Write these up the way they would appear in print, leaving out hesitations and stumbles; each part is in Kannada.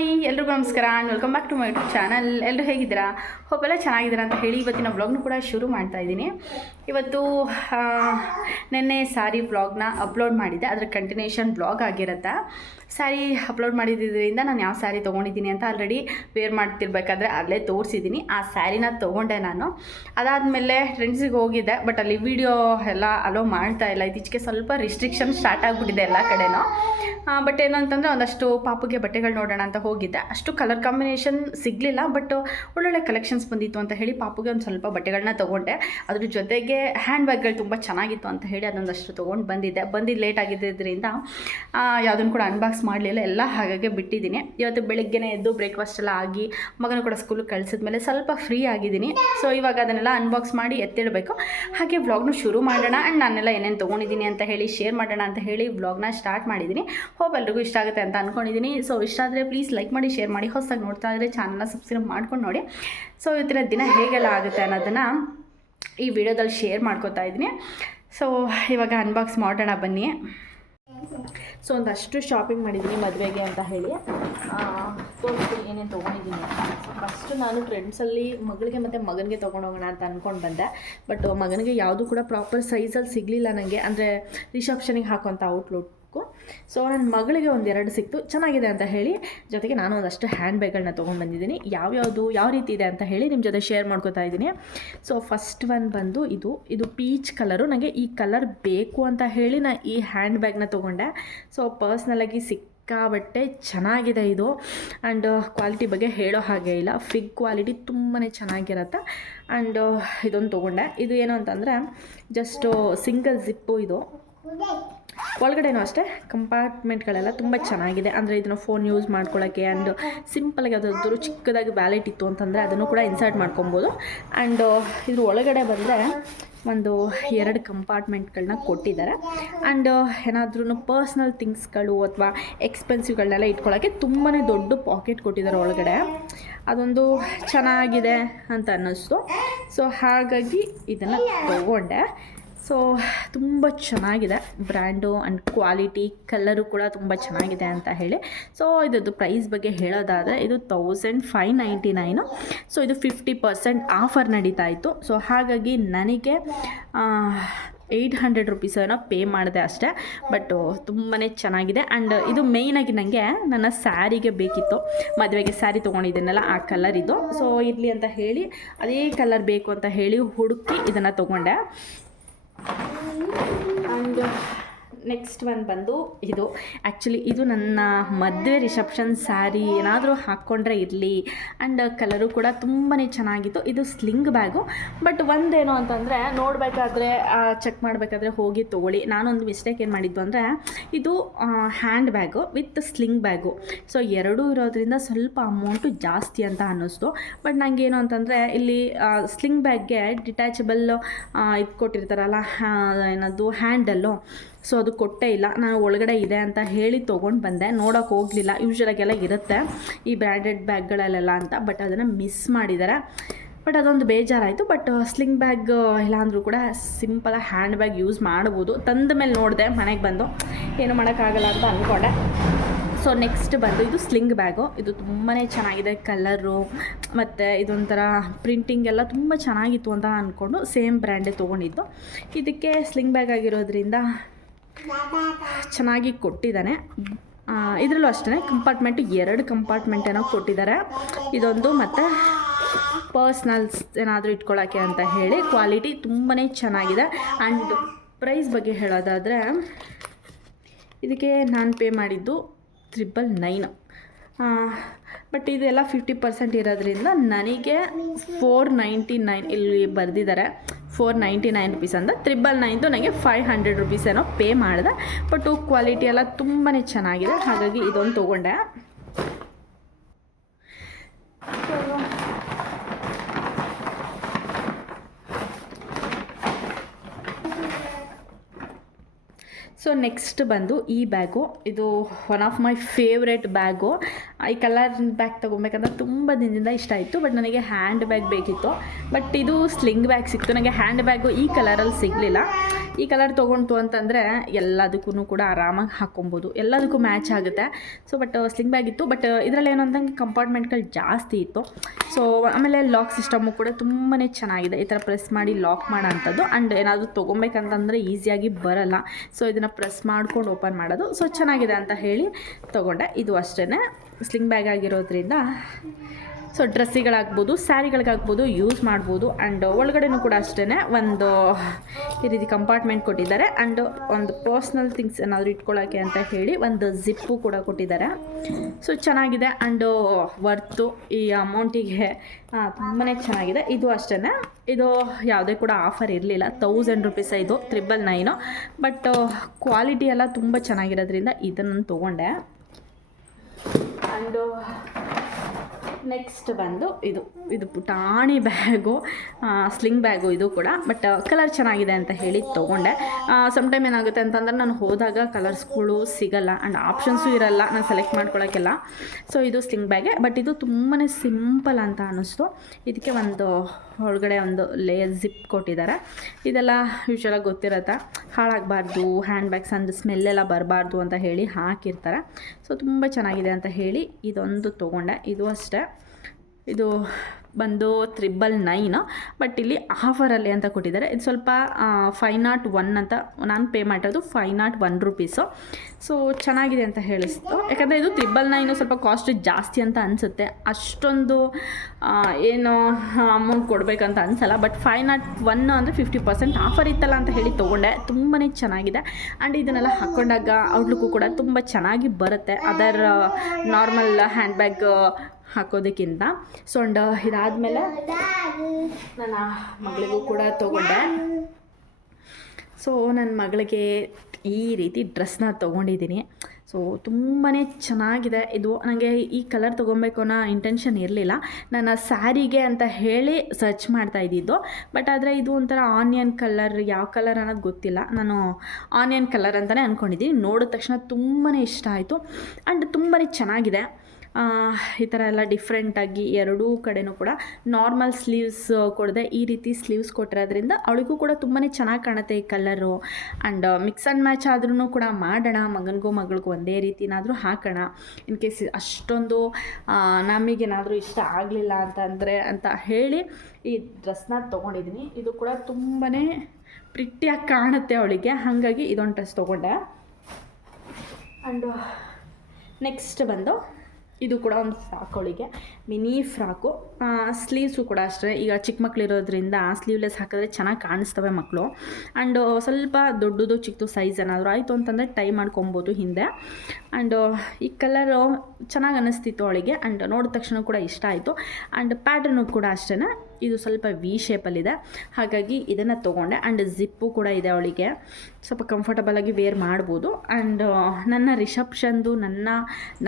ಹಾಯ್ ಎಲ್ರಿಗೂ ನಮಸ್ಕಾರ and welcome back to my YouTube channel. ಎಲ್ಲರೂ ಹೇಗಿದ್ದೀರಾ? ಹೋಪ್ ಎಲ್ಲ ಚೆನ್ನಾಗಿದ್ದೀರಾ ಅಂತ ಹೇಳಿ ಇವತ್ತಿನ ವ್ಲಾಗ್ನು ಕೂಡ ಶುರು ಮಾಡ್ತಾ ಇದ್ದೀನಿ. ಇವತ್ತು ನೆನ್ನೆ ಸ್ಯಾರಿ ವ್ಲಾಗ್ನ ಅಪ್ಲೋಡ್ ಮಾಡಿದ್ದೆ, ಅದರ ಕಂಟಿನ್ಯೂಷನ್ ವ್ಲಾಗ್ ಆಗಿರುತ್ತೆ. ಸ್ಯಾರಿ ಅಪ್ಲೋಡ್ ಮಾಡಿದ್ದರಿಂದ ನಾನು ಯಾವ ಸ್ಯಾರಿ ತೊಗೊಂಡಿದ್ದೀನಿ ಅಂತ ಆಲ್ರೆಡಿ ವೇರ್ ಮಾಡ್ತಿರ್ಬೇಕಾದ್ರೆ ಅಲ್ಲೇ ತೋರಿಸಿದ್ದೀನಿ. ಆ ಸ್ಯಾರಿನ ತೊಗೊಂಡೆ ನಾನು. ಅದಾದಮೇಲೆ ಟ್ರೆಂಡ್ಸಿಗೆ ಹೋಗಿದ್ದೆ, ಬಟ್ ಅಲ್ಲಿ ವಿಡಿಯೋ ಎಲ್ಲ ಅಲೋ ಮಾಡ್ತಾ ಇಲ್ಲ. ಇತ್ತೀಚೆಗೆ ಸ್ವಲ್ಪ ರಿಸ್ಟ್ರಿಕ್ಷನ್ ಸ್ಟಾರ್ಟ್ ಆಗಿಬಿಟ್ಟಿದೆ ಎಲ್ಲ ಕಡೆನೂ. ಬಟ್ ಏನು ಅಂತಂದರೆ ಒಂದಷ್ಟು ಪಾಪುಗೆ ಬಟ್ಟೆಗಳು ನೋಡೋಣ ಅಂತ ಹೋಗಿದ್ದೆ. ಅಷ್ಟು ಕಲರ್ ಕಾಂಬಿನೇಷನ್ ಸಿಗಲಿಲ್ಲ, ಬಟ್ ಒಳ್ಳೊಳ್ಳೆ ಕಲೆಕ್ಷನ್ಸ್ ಬಂದಿತ್ತು ಅಂತ ಹೇಳಿ ಪಾಪುಗೆ ಒಂದು ಸ್ವಲ್ಪ ಬಟ್ಟೆಗಳನ್ನ ತೊಗೊಂಡೆ. ಅದ್ರ ಜೊತೆಗೆ ಹ್ಯಾಂಡ್ ಬ್ಯಾಗ್ಗಳು ತುಂಬ ಚೆನ್ನಾಗಿತ್ತು ಅಂತ ಹೇಳಿ ಅದೊಂದಷ್ಟು ತೊಗೊಂಡು ಬಂದಿದ್ದು ಲೇಟ್ ಆಗಿದ್ದರಿಂದ ಯಾವುದನ್ನು ಕೂಡ ಅನ್ಬಾಕ್ಸ್ ಮಾಡಲಿಲ್ಲ, ಎಲ್ಲ ಹಾಗಾಗಿ ಬಿಟ್ಟಿದ್ದೀನಿ. ಇವತ್ತು ಬೆಳಿಗ್ಗೆನೇ ಎದ್ದು ಬ್ರೇಕ್ಫಾಸ್ಟ್ ಎಲ್ಲ ಆಗಿ ಮಗನ ಕೂಡ ಸ್ಕೂಲಿಗೆ ಕಳಿಸಿದ್ಮೇಲೆ ಸ್ವಲ್ಪ ಫ್ರೀ ಆಗಿದ್ದೀನಿ. ಸೊ ಇವಾಗ ಅದನ್ನೆಲ್ಲ ಅನ್ಬಾಕ್ಸ್ ಮಾಡಿ ಎತ್ತಿಡಬೇಕು. ಹಾಗೆ ವ್ಲಾಗ್ನು ಶುರು ಮಾಡೋಣ ಆ್ಯಂಡ್ ನಾನೆಲ್ಲ ಏನೇನು ತೊಗೊಂಡಿದ್ದೀನಿ ಅಂತ ಹೇಳಿ ಶೇರ್ ಮಾಡೋಣ ಅಂತ ಹೇಳಿ ವ್ಲಾಗ್ನ ಸ್ಟಾರ್ಟ್ ಮಾಡಿದ್ದೀನಿ. ಹೋಪ್ ಎಲ್ರಿಗೂ ಇಷ್ಟ ಆಗುತ್ತೆ ಅಂತ ಅಂದ್ಕೊಂಡಿದ್ದೀನಿ. ಸೊ ಇಷ್ಟ ಆದರೆ ಪ್ಲೀಸ್ ಲೈಕ್ ಮಾಡಿ, ಶೇರ್ ಮಾಡಿ. ಹೊಸದಾಗಿ ನೋಡ್ತಾ ಇದ್ದರೆ ಚಾನಲ್ನ ಸಬ್ಸ್ಕ್ರೈಬ್ ಮಾಡ್ಕೊಂಡು ನೋಡಿ. ಸೊ ಇವತ್ತಿನ ದಿನ ಹೇಗೆಲ್ಲ ಆಗುತ್ತೆ ಅನ್ನೋದನ್ನು ಈ ವಿಡಿಯೋದಲ್ಲಿ ಶೇರ್ ಮಾಡ್ಕೋತಾ ಇದ್ದೀನಿ. ಸೊ ಇವಾಗ ಅನ್ಬಾಕ್ಸ್ ಮಾಡೋಣ ಬನ್ನಿ. ಸೊ ಒಂದಷ್ಟು ಶಾಪಿಂಗ್ ಮಾಡಿದ್ದೀನಿ ಮದುವೆಗೆ ಅಂತ ಹೇಳಿ. ತೋರಿಸ್ತೀನಿ ಏನೇನು ತೊಗೊಂಡಿದ್ದೀನಿ. ಸೊ ಫಸ್ಟು ನಾನು ಟ್ರೆಂಡ್ಸಲ್ಲಿ ಮಗಳಿಗೆ ಮತ್ತು ಮಗನಿಗೆ ತೊಗೊಂಡೋಗೋಣ ಅಂತ ಅಂದ್ಕೊಂಡು ಬಂದೆ. ಬಟ್ ಮಗನಿಗೆ ಯಾವುದೂ ಕೂಡ ಪ್ರಾಪರ್ ಸೈಜಲ್ಲಿ ಸಿಗಲಿಲ್ಲ ನನಗೆ, ಅಂದರೆ ರಿಸೆಪ್ಷನಿಗೆ ಹಾಕೋಂಥ ಔಟ್ಲುಕ್ಕು. ಸೊ ನನ್ನ ಮಗಳಿಗೆ ಒಂದೆರಡು ಸಿಕ್ತು, ಚೆನ್ನಾಗಿದೆ ಅಂತ ಹೇಳಿ. ಜೊತೆಗೆ ನಾನು ಒಂದಷ್ಟು ಹ್ಯಾಂಡ್ ಬ್ಯಾಗ್ಗಳನ್ನ ತೊಗೊಂಡು ಬಂದಿದ್ದೀನಿ. ಯಾವ ರೀತಿ ಇದೆ ಅಂತ ಹೇಳಿ ನಿಮ್ಮ ಜೊತೆ ಶೇರ್ ಮಾಡ್ಕೋತಾ ಇದ್ದೀನಿ. ಸೊ ಫಸ್ಟ್ ಒನ್ ಬಂದು ಇದು ಪೀಚ್ ಕಲರು. ನನಗೆ ಈ ಕಲರ್ ಬೇಕು ಅಂತ ಹೇಳಿ ನಾನು ಈ ಹ್ಯಾಂಡ್ ಬ್ಯಾಗ್ನ ತೊಗೊಂಡೆ. ಸೊ ಪರ್ಸ್ನಲಾಗಿ ಸಿಕ್ಕಾಬಟ್ಟೆ ಚೆನ್ನಾಗಿದೆ ಇದು. ಆ್ಯಂಡ್ ಕ್ವಾಲಿಟಿ ಬಗ್ಗೆ ಹೇಳೋ ಹಾಗೆ ಇಲ್ಲ, ಫಿಗ್ ಕ್ವಾಲಿಟಿ ತುಂಬಾ ಚೆನ್ನಾಗಿರುತ್ತೆ. ಆ್ಯಂಡ್ ಇದೊಂದು ತೊಗೊಂಡೆ. ಇದು ಏನು ಅಂತಂದರೆ ಜಸ್ಟ್ ಸಿಂಗಲ್ ಜಿಪ್ಪು. ಇದು ಒಳಗಡೆನೂ ಅಷ್ಟೇ ಕಂಪಾರ್ಟ್ಮೆಂಟ್ಗಳೆಲ್ಲ ತುಂಬ ಚೆನ್ನಾಗಿದೆ. ಅಂದರೆ ಇದನ್ನು ಫೋನ್ ಯೂಸ್ ಮಾಡ್ಕೊಳ್ಳೋಕ್ಕೆ ಆ್ಯಂಡ್ ಸಿಂಪಲಾಗಿ ಯಾವುದಾದ್ರೂ ಚಿಕ್ಕದಾಗಿ ವ್ಯಾಲೆಟ್ ಇತ್ತು ಅಂತಂದರೆ ಅದನ್ನು ಕೂಡ ಇನ್ಸರ್ಟ್ ಮಾಡ್ಕೊಬೋದು. ಆ್ಯಂಡ್ ಇದ್ರ ಒಳಗಡೆ ಬಂದರೆ ಒಂದು 2 ಕಂಪಾರ್ಟ್ಮೆಂಟ್ಗಳನ್ನ ಕೊಟ್ಟಿದ್ದಾರೆ. ಆ್ಯಂಡ್ ಏನಾದ್ರೂ ಪರ್ಸ್ನಲ್ ಥಿಂಗ್ಸ್ಗಳು ಅಥವಾ ಎಕ್ಸ್ಪೆನ್ಸಿವ್ಗಳನ್ನೆಲ್ಲ ಇಟ್ಕೊಳ್ಳೋಕ್ಕೆ ತುಂಬಾ ದೊಡ್ಡ ಪಾಕೆಟ್ ಕೊಟ್ಟಿದ್ದಾರೆ ಒಳಗಡೆ. ಅದೊಂದು ಚೆನ್ನಾಗಿದೆ ಅಂತ ಅನ್ನಿಸ್ತು. ಸೊ ಹಾಗಾಗಿ ಇದನ್ನು ತೊಗೊಂಡೆ. ಸೊ ತುಂಬ ಚೆನ್ನಾಗಿದೆ ಬ್ರ್ಯಾಂಡು ಆ್ಯಂಡ್ ಕ್ವಾಲಿಟಿ, ಕಲರು ಕೂಡ ತುಂಬ ಚೆನ್ನಾಗಿದೆ ಅಂತ ಹೇಳಿ. ಸೊ ಇದ್ರದ್ದು ಪ್ರೈಸ್ ಬಗ್ಗೆ ಹೇಳೋದಾದರೆ ಇದು 1599. ಸೊ ಇದು 50% ಆಫರ್ ನಡೀತಾ ಇತ್ತು. ಸೊ ಹಾಗಾಗಿ ನನಗೆ 800 ರುಪೀಸ್ ಏನೋ ಪೇ ಮಾಡಿದೆ ಅಷ್ಟೇ. ಬಟ್ ತುಂಬಾ ಚೆನ್ನಾಗಿದೆ. ಆ್ಯಂಡ್ ಇದು ಮೇಯ್ನಾಗಿ ನನಗೆ ನನ್ನ ಸ್ಯಾರಿಗೆ ಬೇಕಿತ್ತು. ಮದುವೆಗೆ ಸ್ಯಾರಿ ತೊಗೊಂಡಿದ್ದೀನಲ್ಲ ಆ ಕಲರ್ ಇದು. ಸೊ ಇರಲಿ ಅಂತ ಹೇಳಿ ಅದೇ ಕಲರ್ ಬೇಕು ಅಂತ ಹೇಳಿ ಹುಡುಕಿ ಇದನ್ನು ತೊಗೊಂಡೆ. ಆ್ಯಂಡ್ ನೆಕ್ಸ್ಟ್ ಒನ್ ಬಂದು ಇದು. ಆ್ಯಕ್ಚುಲಿ ಇದು ನನ್ನ ಮದುವೆ ರಿಸೆಪ್ಷನ್ ಸ್ಯಾರಿ, ಏನಾದರೂ ಹಾಕ್ಕೊಂಡ್ರೆ ಇರಲಿ. ಆ್ಯಂಡ್ ಕಲರು ಕೂಡ ತುಂಬಾ ಚೆನ್ನಾಗಿತ್ತು. ಇದು ಸ್ಲಿಂಗ್ ಬ್ಯಾಗು. ಬಟ್ ಒಂದೇನು ಅಂತಂದರೆ ನೋಡಬೇಕಾದ್ರೆ ಚೆಕ್ ಮಾಡಬೇಕಾದ್ರೆ ಹೋಗಿ ತೊಗೊಳ್ಳಿ. ನಾನೊಂದು ಮಿಸ್ಟೇಕ್ ಏನು ಮಾಡಿದ್ದು ಅಂದರೆ ಇದು hand bag with sling bag. So ಎರಡೂ ಇರೋದ್ರಿಂದ ಸ್ವಲ್ಪ ಅಮೌಂಟು ಜಾಸ್ತಿ ಅಂತ ಅನ್ನಿಸ್ತು. ಬಟ್ ನನಗೇನು ಅಂತಂದರೆ ಇಲ್ಲಿ ಸ್ಲಿಂಗ್ ಬ್ಯಾಗ್ಗೆ ಡಿಟ್ಯಾಚಬಲ್ ಇದು ಕೊಟ್ಟಿರ್ತಾರಲ್ಲ, ಏನದು ಹ್ಯಾಂಡಲ್ಲು. ಸೊ ಅದು ಕೊಟ್ಟೇ ಇಲ್ಲ. ನಾನು ಒಳಗಡೆ ಇದೆ ಅಂತ ಹೇಳಿ ತೊಗೊಂಡು ಬಂದೆ, ನೋಡೋಕೆ ಹೋಗಲಿಲ್ಲ. ಯೂಶ್ವಲಾಗೆಲ್ಲ ಇರುತ್ತೆ ಈ ಬ್ರ್ಯಾಂಡೆಡ್ ಬ್ಯಾಗ್ಗಳಲ್ಲೆಲ್ಲ ಅಂತ, ಬಟ್ ಅದನ್ನು ಮಿಸ್ ಮಾಡಿದ್ದಾರೆ. ಬಟ್ ಅದೊಂದು ಬೇಜಾರಾಯಿತು. ಬಟ್ ಸ್ಲಿಂಗ್ ಬ್ಯಾಗ್ ಇಲ್ಲಾಂದರೂ ಕೂಡ ಸಿಂಪಲಾಗಿ ಹ್ಯಾಂಡ್ ಬ್ಯಾಗ್ ಯೂಸ್ ಮಾಡ್ಬೋದು. ತಂದ ಮೇಲೆ ನೋಡಿದೆ, ಮನೆಗೆ ಬಂದು ಏನು ಮಾಡೋಕ್ಕಾಗಲ್ಲ ಅಂತ ಅಂದ್ಕೊಂಡೆ. ಸೊ ನೆಕ್ಸ್ಟ್ ಬಂದು ಇದು ಸ್ಲಿಂಗ್ ಬ್ಯಾಗು. ಇದು ತುಂಬಾ ಚೆನ್ನಾಗಿದೆ ಕಲರು, ಮತ್ತು ಇದೊಂಥರ ಪ್ರಿಂಟಿಂಗ್ ಎಲ್ಲ ತುಂಬ ಚೆನ್ನಾಗಿತ್ತು ಅಂತ ಅಂದ್ಕೊಂಡು ಸೇಮ್ ಬ್ರ್ಯಾಂಡೇ ತೊಗೊಂಡಿದ್ದು. ಇದಕ್ಕೆ ಸ್ಲಿಂಗ್ ಬ್ಯಾಗ್ ಆಗಿರೋದ್ರಿಂದ ಚೆನ್ನಾಗಿ ಕೊಟ್ಟಿದ್ದಾನೆ. ಇದರಲ್ಲೂ ಅಷ್ಟೇ ಕಂಪಾರ್ಟ್ಮೆಂಟು 2 ಕಂಪಾರ್ಟ್ಮೆಂಟ್ ಏನೋ ಕೊಟ್ಟಿದ್ದಾರೆ. ಇದೊಂದು ಮತ್ತು ಪರ್ಸ್ನಲ್ಸ್ ಏನಾದರೂ ಇಟ್ಕೊಳ್ಳೋಕ್ಕೆ ಅಂತ ಹೇಳಿ. ಕ್ವಾಲಿಟಿ ತುಂಬಾ ಚೆನ್ನಾಗಿದೆ. ಆ್ಯಂಡ್ ಪ್ರೈಸ್ ಬಗ್ಗೆ ಹೇಳೋದಾದರೆ ಇದಕ್ಕೆ ನಾನು ಪೇ ಮಾಡಿದ್ದು 999. ಬಟ್ ಇದೆಲ್ಲ 50% ಇರೋದ್ರಿಂದ ನನಗೆ 499 ಇಲ್ಲಿ ಬರೆದಿದ್ದಾರೆ. 499 ರುಪೀಸ್ ಅಂತ. 999 ನನಗೆ 500 ರುಪೀಸ್ ಏನೋ ಪೇ ಮಾಡಿದೆ. ಬಟ್ ಕ್ವಾಲಿಟಿ ಎಲ್ಲ ತುಂಬಾ ಚೆನ್ನಾಗಿದೆ. ಹಾಗಾಗಿ ಇದೊಂದು ತೊಗೊಂಡೆ. ಸೊ ನೆಕ್ಸ್ಟ್ ಬಂದು ಈ ಬ್ಯಾಗು. ಇದು one of my favourite bag. ಈ ಕಲರ್ ಬ್ಯಾಗ್ ತೊಗೊಬೇಕಂದ್ರೆ ತುಂಬ ದಿನದಿಂದ ಇಷ್ಟ ಆಯಿತು. ಬಟ್ ನನಗೆ ಹ್ಯಾಂಡ್ ಬ್ಯಾಗ್ ಬೇಕಿತ್ತು. ಬಟ್ ಇದು ಸ್ಲಿಂಗ್ ಬ್ಯಾಗ್ ಸಿಕ್ತು. ನನಗೆ ಹ್ಯಾಂಡ್ ಬ್ಯಾಗು ಈ ಕಲರಲ್ಲಿ ಸಿಗಲಿಲ್ಲ. ಈ ಕಲರ್ ತೊಗೊಂತು ಅಂತಂದರೆ ಎಲ್ಲದಕ್ಕೂ ಕೂಡ ಆರಾಮಾಗಿ ಹಾಕ್ಕೊಬೋದು, ಎಲ್ಲದಕ್ಕೂ ಮ್ಯಾಚ್ ಆಗುತ್ತೆ. ಸೊ ಬಟ್ ಸ್ಲಿಂಗ್ ಬ್ಯಾಗ್ ಇತ್ತು, ಬಟ್ ಇದರಲ್ಲಿ ಏನು ಅಂತಂಗೆ ಕಂಪಾರ್ಟ್ಮೆಂಟ್ಗಳು ಜಾಸ್ತಿ ಇತ್ತು. ಸೊ ಆಮೇಲೆ ಲಾಕ್ ಸಿಸ್ಟಮು ಕೂಡ ತುಂಬಾ ಚೆನ್ನಾಗಿದೆ. ಈ ಥರ ಪ್ರೆಸ್ ಮಾಡಿ ಲಾಕ್ ಮಾಡೋ ಅಂಥದ್ದು. ಆ್ಯಂಡ್ ಏನಾದರೂ ತೊಗೊಬೇಕಂತಂದರೆ ಈಸಿಯಾಗಿ ಬರಲ್ಲ. ಸೊ ಇದನ್ನು ಪ್ರೆಸ್ ಮಾಡ್ಕೊಂಡು ಓಪನ್ ಮಾಡೋದು. ಸೊ ಚೆನ್ನಾಗಿದೆ ಅಂತ ಹೇಳಿ ತೊಗೊಂಡೆ. ಇದು ಅಷ್ಟೇ ಸ್ಲಿಂಗ್ ಬ್ಯಾಗ್ ಆಗಿರೋದ್ರಿಂದ ಸೊ ಡ್ರೆಸ್ಸಿಗಳಾಗ್ಬೋದು, ಸ್ಯಾರಿಗಳಿಗಾಗ್ಬೋದು ಯೂಸ್ ಮಾಡ್ಬೋದು. ಆ್ಯಂಡ್ ಒಳಗಡೆನೂ ಕೂಡ ಅಷ್ಟೇ ಒಂದು ಈ ರೀತಿ ಕಂಪಾರ್ಟ್ಮೆಂಟ್ ಕೊಟ್ಟಿದ್ದಾರೆ. ಆ್ಯಂಡ್ ಒಂದು ಪರ್ಸ್ನಲ್ ಥಿಂಗ್ಸ್ ಏನಾದರೂ ಇಟ್ಕೊಳ್ಳೋಕ್ಕೆ ಅಂತ ಹೇಳಿ ಒಂದು ಜಿಪ್ಪು ಕೂಡ ಕೊಟ್ಟಿದ್ದಾರೆ. ಸೊ ಚೆನ್ನಾಗಿದೆ. ಆ್ಯಂಡ್ ವರ್ತು ಈ ಅಮೌಂಟಿಗೆ ತುಂಬಾ ಚೆನ್ನಾಗಿದೆ. ಇದು ಅಷ್ಟೇ, ಇದು ಯಾವುದೇ ಕೂಡ ಆಫರ್ ಇರಲಿಲ್ಲ. 1000 ರೂಪೀಸ್ ಇದು 999. ಬಟ್ ಕ್ವಾಲಿಟಿ ಎಲ್ಲ ತುಂಬ ಚೆನ್ನಾಗಿರೋದ್ರಿಂದ ಇದನ್ನು ತೊಗೊಂಡೆ. ಆ್ಯಂಡು ನೆಕ್ಸ್ಟ್ ಬಂದು ಇದು ಪುಟಾಣಿ ಬ್ಯಾಗು, ಸ್ಲಿಂಗ್ ಬ್ಯಾಗು ಇದು ಕೂಡ. ಬಟ್ ಕಲರ್ ಚೆನ್ನಾಗಿದೆ ಅಂತ ಹೇಳಿ ತೊಗೊಂಡೆ. ಸಮ್ಟೈಮ್ ಏನಾಗುತ್ತೆ ಅಂತಂದ್ರೆ ನಾನು ಹೋದಾಗ ಕಲರ್ಸ್ಗಳು ಸಿಗಲ್ಲ ಆ್ಯಂಡ್ ಆಪ್ಷನ್ಸು ಇರಲ್ಲ ನಾನು ಸೆಲೆಕ್ಟ್ ಮಾಡ್ಕೊಳ್ಳೋಕ್ಕೆಲ್ಲ. ಸೊ ಇದು ಸ್ಲಿಂಗ್ ಬ್ಯಾಗೆ, ಬಟ್ ಇದು ತುಂಬಾ ಸಿಂಪಲ್ ಅಂತ ಅನ್ನಿಸ್ತು. ಇದಕ್ಕೆ ಒಂದು ಒಳಗಡೆ ಒಂದು ಲೇಯರ್ ಜಿಪ್ ಕೊಟ್ಟಿದ್ದಾರೆ. ಇದೆಲ್ಲ ಯೂಶ್ವಲಾಗಿ ಗೊತ್ತಿರತ್ತೆ, ಹಾಳಾಗಬಾರ್ದು, ಹ್ಯಾಂಡ್ ಬ್ಯಾಗ್ಸ್ ಅಂದರೆ ಸ್ಮೆಲ್ಲೆಲ್ಲ ಬರಬಾರ್ದು ಅಂತ ಹೇಳಿ ಹಾಕಿರ್ತಾರೆ. ಸೊ ತುಂಬ ಚೆನ್ನಾಗಿದೆ ಅಂತ ಹೇಳಿ ಇದೊಂದು ತೊಗೊಂಡೆ. ಇದು ಅಷ್ಟೇ, ಇದು ಬಂದು 999. ಬಟ್ ಇಲ್ಲಿ ಆಫರಲ್ಲಿ ಅಂತ ಕೊಟ್ಟಿದ್ದಾರೆ. ಇದು ಸ್ವಲ್ಪ 501 ಅಂತ ನಾನು ಪೇ ಮಾಡಿರೋದು 501 ರೂಪೀಸು. ಸೊ ಚೆನ್ನಾಗಿದೆ ಅಂತ ಹೇಳಿಸ್ತು. ಯಾಕಂದರೆ ಇದು 999 ಸ್ವಲ್ಪ ಕಾಸ್ಟ್ ಜಾಸ್ತಿ ಅಂತ ಅನಿಸುತ್ತೆ. ಅಷ್ಟೊಂದು ಏನು ಅಮೌಂಟ್ ಕೊಡಬೇಕಂತ ಅನಿಸಲ್ಲ. ಬಟ್ 501 ಅಂದರೆ 50% ಆಫರ್ ಇತ್ತಲ್ಲ ಅಂತ ಹೇಳಿ ತೊಗೊಂಡೆ. ತುಂಬಾ ಚೆನ್ನಾಗಿದೆ. ಆ್ಯಂಡ್ ಇದನ್ನೆಲ್ಲ ಹಾಕ್ಕೊಂಡಾಗ ಔಟ್ಲುಕ್ಕು ಕೂಡ ತುಂಬ ಚೆನ್ನಾಗಿ ಬರುತ್ತೆ ಅದರ ನಾರ್ಮಲ್ ಹ್ಯಾಂಡ್ ಬ್ಯಾಗ್ ಹಾಕೋದಕ್ಕಿಂತ. ಸೊ ಅಂಡ್ ಇದಾದಮೇಲೆ ನನ್ನ ಮಗಳಿಗೂ ಕೂಡ ತೊಗೊಂಡೆ. ಸೊ ನನ್ನ ಮಗಳಿಗೆ ಈ ರೀತಿ ಡ್ರೆಸ್ನ ತೊಗೊಂಡಿದ್ದೀನಿ. ಸೊ ತುಂಬಾ ಚೆನ್ನಾಗಿದೆ. ಇದು ನನಗೆ ಈ ಕಲರ್ ತೊಗೊಬೇಕು ಅನ್ನೋ ಇಂಟೆನ್ಷನ್ ಇರಲಿಲ್ಲ. ನನ್ನ ಸ್ಯಾರಿಗೆ ಅಂತ ಹೇಳಿ ಸರ್ಚ್ ಮಾಡ್ತಾ ಇದ್ದಿದ್ದು. ಬಟ್ ಆದರೆ ಇದು ಒಂಥರ ಆನಿಯನ್ ಕಲರ್, ಯಾವ ಕಲರ್ ಅನ್ನೋದು ಗೊತ್ತಿಲ್ಲ. ನಾನು ಆನಿಯನ್ ಕಲರ್ ಅಂತಲೇ ಅಂದ್ಕೊಂಡಿದ್ದೀನಿ. ನೋಡಿದ ತಕ್ಷಣ ತುಂಬಾ ಇಷ್ಟ ಆಯಿತು. ಆ್ಯಂಡ್ ತುಂಬಾ ಚೆನ್ನಾಗಿದೆ. ಈ ಥರ ಎಲ್ಲ ಡಿಫ್ರೆಂಟಾಗಿ ಎರಡೂ ಕಡೆನೂ ಕೂಡ ನಾರ್ಮಲ್ ಸ್ಲೀವ್ಸ್ ಕೊಡದೆ ಈ ರೀತಿ ಸ್ಲೀವ್ಸ್ ಕೊಟ್ಟಿರೋದ್ರಿಂದ ಅವಳಿಗೂ ಕೂಡ ತುಂಬಾ ಚೆನ್ನಾಗಿ ಕಾಣುತ್ತೆ ಈ colour. And mix and match ಆದ್ರೂ ಕೂಡ ಮಾಡೋಣ, ಮಗನಿಗೂ ಮಗಳಿಗೂ ಒಂದೇ ರೀತಿನಾದರೂ ಹಾಕೋಣ. ಇನ್ ಕೇಸ್ ಅಷ್ಟೊಂದು ನಮಗೇನಾದರೂ ಇಷ್ಟ ಆಗಲಿಲ್ಲ ಅಂತ ಹೇಳಿ ಈ ಡ್ರೆಸ್ನ ತೊಗೊಂಡಿದ್ದೀನಿ. ಇದು ಕೂಡ ತುಂಬಾ ಪ್ರಿಟ್ಟಿಯಾಗಿ ಕಾಣುತ್ತೆ ಅವಳಿಗೆ, ಹಾಗಾಗಿ ಇದೊಂದು ಡ್ರೆಸ್ ತೊಗೊಂಡೆ. ಆ್ಯಂಡ್ ನೆಕ್ಸ್ಟ್ ಬಂದು ಇದು ಕೂಡ ಒಂದು ಫ್ರಾಕ್, ಅವಳಿಗೆ ಮಿನಿ ಫ್ರಾಕು. ಸ್ಲೀವ್ಸು ಕೂಡ ಅಷ್ಟೇ. ಈಗ ಚಿಕ್ಕ ಮಕ್ಳು ಇರೋದ್ರಿಂದ ಸ್ಲೀವ್ಲೆಸ್ ಹಾಕಿದ್ರೆ ಚೆನ್ನಾಗಿ ಕಾಣಿಸ್ತವೆ ಮಕ್ಕಳು. ಆ್ಯಂಡ್ ಸ್ವಲ್ಪ ದೊಡ್ಡದು ಚಿಕ್ಕದು ಸೈಜ್ ಏನಾದರೂ ಆಯಿತು ಅಂತಂದರೆ ಟೈ ಮಾಡ್ಕೊಬೋದು ಹಿಂದೆ. ಆ್ಯಂಡ್ ಈ ಕಲರು ಚೆನ್ನಾಗಿ ಅನ್ನಿಸ್ತಿತ್ತು ಅವಳಿಗೆ. ಆ್ಯಂಡ್ ನೋಡಿದ ತಕ್ಷಣ ಕೂಡ ಇಷ್ಟ ಆಯಿತು. ಆ್ಯಂಡ್ ಪ್ಯಾಟರ್ನು ಕೂಡ ಅಷ್ಟೇ, ಇದು ಸ್ವಲ್ಪ ವಿ ಶೇಪಲ್ಲಿದೆ, ಹಾಗಾಗಿ ಇದನ್ನು ತೊಗೊಂಡೆ. ಆ್ಯಂಡ್ ಜಿಪ್ಪು ಕೂಡ ಇದೆ ಅವಳಿಗೆ, ಸ್ವಲ್ಪ ಕಂಫರ್ಟಬಲಾಗಿ ವೇರ್ ಮಾಡ್ಬೋದು. ಆ್ಯಂಡ್ ನನ್ನ ರಿಸೆಪ್ಷನ್ದು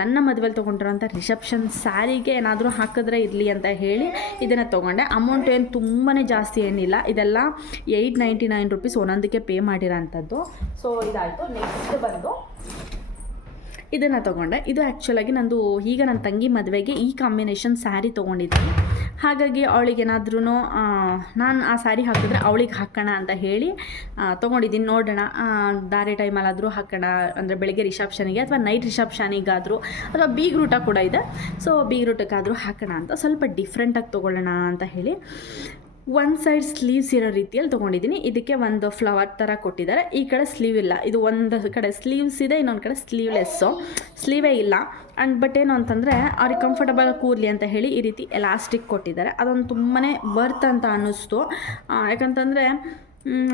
ನನ್ನ ಮದುವೆಲಿ ತೊಗೊಂಡಿರೋಂಥ ರಿಸೆಪ್ಷನ್ ಸ್ಯಾರಿಗೆ ಏನಾದರೂ ಹಾಕಿದ್ರೆ ಇರಲಿ ಅಂತ ಹೇಳಿ ಇದನ್ನು ತೊಗೊಂಡೆ. ಅಮೌಂಟ್ ಏನು ತುಂಬಾ ಜಾಸ್ತಿ ಏನಿಲ್ಲ, ಇದೆಲ್ಲ 899 ರೂಪೀಸ್ ಒಂದೊಂದಕ್ಕೆ ಪೇ ಮಾಡಿರೋ ಅಂಥದ್ದು. ಸೊ ಇದಾಯಿತು. ನೆಕ್ಸ್ಟ್ ಬಂದು ಇದನ್ನು ತೊಗೊಂಡೆ. ಇದು ಆ್ಯಕ್ಚುಲಾಗಿ ನಂದು ಈಗ ನನ್ನ ತಂಗಿ ಮದುವೆಗೆ ಈ ಕಾಂಬಿನೇಷನ್ ಸ್ಯಾರಿ ತೊಗೊಂಡಿದ್ದೀನಿ. ಹಾಗಾಗಿ ಅವಳಿಗೇನಾದ್ರೂ ನಾನು ಆ ಸ್ಯಾರಿ ಹಾಕಿದ್ರೆ ಅವಳಿಗೆ ಹಾಕೋಣ ಅಂತ ಹೇಳಿ ತೊಗೊಂಡಿದ್ದೀನಿ. ನೋಡೋಣ ದಾರೆ ಟೈಮಲ್ಲಾದರೂ ಹಾಕೋಣ, ಅಂದರೆ ಬೆಳಗ್ಗೆ ರಿಸೆಪ್ಷನಿಗೆ ಅಥವಾ ನೈಟ್ ರಿಸೆಪ್ಷನಿಗಾದರೂ ಅಥವಾ ಬೀಗ್ ರೂಟ ಕೂಡ ಇದೆ. ಸೊ ಬೀಗ್ ರೂಟಕ್ಕಾದರೂ ಹಾಕೋಣ ಅಂತ ಸ್ವಲ್ಪ ಡಿಫ್ರೆಂಟಾಗಿ ತೊಗೊಳ್ಳೋಣ ಅಂತ ಹೇಳಿ ಒನ್ ಸೈಡ್ ಸ್ಲೀವ್ಸ್ ಇರೋ ರೀತಿಯಲ್ಲಿ ತೊಗೊಂಡಿದ್ದೀನಿ. ಇದಕ್ಕೆ ಒಂದು ಫ್ಲವರ್ ಥರ ಕೊಟ್ಟಿದ್ದಾರೆ. ಈ ಕಡೆ ಸ್ಲೀವ್ ಇಲ್ಲ, ಇದು ಒಂದು ಕಡೆ ಸ್ಲೀವ್ಸ್ ಇದೆ, ಇನ್ನೊಂದು ಕಡೆ ಸ್ಲೀವ್ಲೆಸ್ಸು, ಸ್ಲೀವೇ ಇಲ್ಲ. ಆ್ಯಂಡ್ ಬಟ್ ಏನು ಅಂತಂದರೆ ಅವ್ರಿಗೆ ಕಂಫರ್ಟಬಲ್ ಕೂರಲಿ ಅಂತ ಹೇಳಿ ಈ ರೀತಿ ಎಲಾಸ್ಟಿಕ್ ಕೊಟ್ಟಿದ್ದಾರೆ. ಅದೊಂದು ತುಂಬಾ ವರ್ತ್ ಅಂತ ಅನ್ನಿಸ್ತು. ಯಾಕಂತಂದರೆ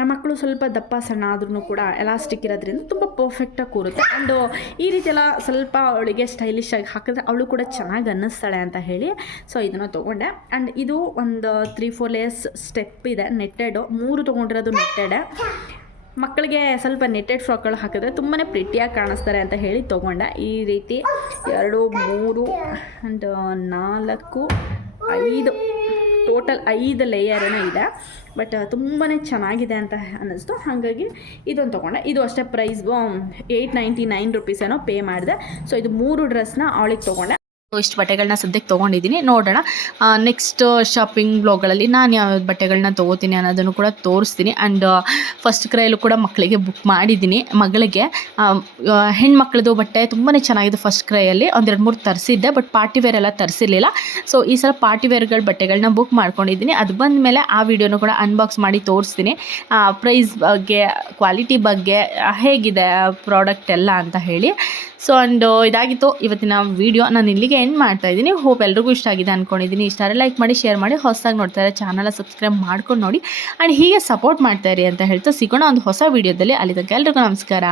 ಮಕ್ಕಳು ಸ್ವಲ್ಪ ದಪ್ಪ ಸಣ್ಣ ಆದ್ರೂ ಕೂಡ ಎಲಾಸ್ಟಿಕ್ ಇರೋದ್ರಿಂದ ತುಂಬ ಪರ್ಫೆಕ್ಟಾಗಿ ಕೂರುತ್ತೆ. ಆ್ಯಂಡು ಈ ರೀತಿ ಎಲ್ಲ ಸ್ವಲ್ಪ ಅವಳಿಗೆ ಸ್ಟೈಲಿಶಾಗಿ ಹಾಕಿದ್ರೆ ಅವಳು ಕೂಡ ಚೆನ್ನಾಗಿ ಅನ್ನಿಸ್ತಾಳೆ ಅಂತ ಹೇಳಿ ಸೊ ಇದನ್ನು ತೊಗೊಂಡೆ. ಆ್ಯಂಡ್ ಇದು ಒಂದು 3-4 ಲೇಯರ್ಸ್ ಸ್ಟೆಪ್ ಇದೆ, ನೆಟ್ಟೆಡು 3 ತೊಗೊಂಡಿರೋದು ನೆಟ್ಟೆಡೆ. ಮಕ್ಕಳಿಗೆ ಸ್ವಲ್ಪ ನೆಟ್ಟೆಡ್ ಫ್ರಾಕ್ಗಳು ಹಾಕಿದ್ರೆ ತುಂಬಾ ಪ್ರಿಟ್ಟಿಯಾಗಿ ಕಾಣಿಸ್ತಾರೆ ಅಂತ ಹೇಳಿ ತೊಗೊಂಡೆ. ಈ ರೀತಿ 2, 3 ಆ್ಯಂಡ್ 4, 5 ಟೋಟಲ್ 5 ಲೇಯರೇನೋ ಇದೆ. ಬಟ್ ತುಂಬಾ ಚೆನ್ನಾಗಿದೆ ಅಂತ ಅನ್ನಿಸ್ತು, ಹಾಗಾಗಿ ಇದೊಂದು ತೊಗೊಂಡೆ. ಇದು ಅಷ್ಟೇ ಪ್ರೈಸ್ 899 ರೂಪೀಸ್ ಏನೋ ಪೇ ಮಾಡಿದೆ. ಸೊ ಇದು 3 ಡ್ರೆಸ್ನ ಅವಳಿಗೆ ತೊಗೊಂಡೆ. ಇಷ್ಟು ಬಟ್ಟೆಗಳನ್ನ ಸದ್ಯಕ್ಕೆ ತೊಗೊಂಡಿದ್ದೀನಿ. ನೋಡೋಣ ನೆಕ್ಸ್ಟ್ ಶಾಪಿಂಗ್ ಬ್ಲಾಗ್ಗಳಲ್ಲಿ ನಾನು ಯಾವ್ಯಾವ ಬಟ್ಟೆಗಳನ್ನ ತೊಗೋತೀನಿ ಅನ್ನೋದನ್ನು ಕೂಡ ತೋರಿಸ್ತೀನಿ. ಆ್ಯಂಡ್ ಫಸ್ಟ್ ಕ್ರೈಯಲ್ಲೂ ಕೂಡ ಮಕ್ಕಳಿಗೆ ಬುಕ್ ಮಾಡಿದ್ದೀನಿ. ಮಗಳಿಗೆ ಹೆಣ್ಮಕ್ಳದ್ದು ಬಟ್ಟೆ ತುಂಬಾ ಚೆನ್ನಾಗಿದೆ. ಫಸ್ಟ್ ಕ್ರೈಯಲ್ಲಿ ಒಂದು 2-3 ತರಿಸಿದ್ದೆ, ಬಟ್ ಪಾರ್ಟಿ ವೇರ್ ಎಲ್ಲ ತರಿಸಿರಲಿಲ್ಲ. ಸೊ ಈ ಸಲ ಪಾರ್ಟಿ ವೇರ್ಗಳ ಬಟ್ಟೆಗಳನ್ನ ಬುಕ್ ಮಾಡ್ಕೊಂಡಿದ್ದೀನಿ. ಅದು ಬಂದ ಮೇಲೆ ಆ ವಿಡಿಯೋನು ಕೂಡ ಅನ್ಬಾಕ್ಸ್ ಮಾಡಿ ತೋರಿಸ್ತೀನಿ. ಪ್ರೈಸ್ ಬಗ್ಗೆ, ಕ್ವಾಲಿಟಿ ಬಗ್ಗೆ, ಹೇಗಿದೆ ಪ್ರಾಡಕ್ಟ್ ಎಲ್ಲ ಅಂತ ಹೇಳಿ. ಸೊ ಆ್ಯಂಡ್ ಇದಾಗಿತ್ತು ಇವತ್ತಿನ ವೀಡಿಯೋ. ನಾನು ಇಲ್ಲಿಗೆ ಎಂಡ್ ಮಾಡ್ತಾಯಿದ್ದೀನಿ. ಹೋಪ್ ಎಲ್ರಿಗೂ ಇಷ್ಟ ಆಗಿದೆ ಅಂದ್ಕೊಂಡಿದ್ದೀನಿ. ಇಷ್ಟ ಆದರೆ ಲೈಕ್ ಮಾಡಿ, ಶೇರ್ ಮಾಡಿ, ಹೊಸದಾಗಿ ನೋಡ್ತಾರೆ ಚಾನಲ್ ಸಬ್ಸ್ಕ್ರೈಬ್ ಮಾಡ್ಕೊಂಡು ನೋಡಿ. ಆ್ಯಂಡ್ ಹೀಗೆ ಸಪೋರ್ಟ್ ಮಾಡ್ತಾಯಿರಿ ಅಂತ ಹೇಳ್ತಾ ಸಿಗೋಣ ಒಂದು ಹೊಸ ವೀಡಿಯೋದಲ್ಲಿ. ಅಲ್ಲಿ ತನಕ ಎಲ್ರಿಗೂ ನಮಸ್ಕಾರ.